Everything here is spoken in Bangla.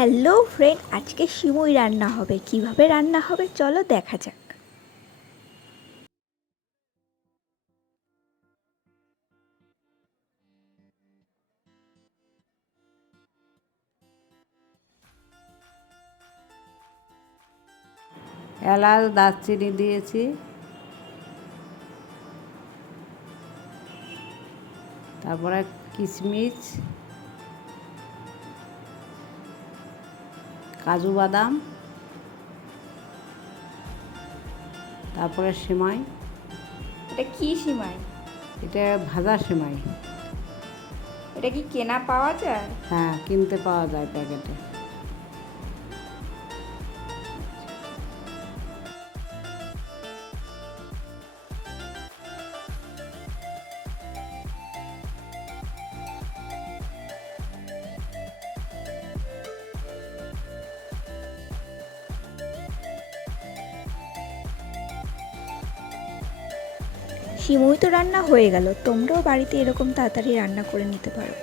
হ্যালো ফ্রেন্ড, আজকে সিমুই রান্না হবে। কিভাবে রান্না হবে চলো দেখা যাক। এলাচ দারচিনি দিয়েছি, তারপরে কিশমিশ, কাজু বাদাম, তারপরে সিমাই। এটা কি সিমাই? এটা ভাজা সিমাই। এটা কি কেনা পাওয়া যায়? হ্যাঁ, কিনতে পাওয়া যায় প্যাকেটে। সিমুই তো রান্না হয়ে গেল, তোমরাও বাড়িতে এরকম তাড়াতাড়ি রান্না করে নিতে পারো।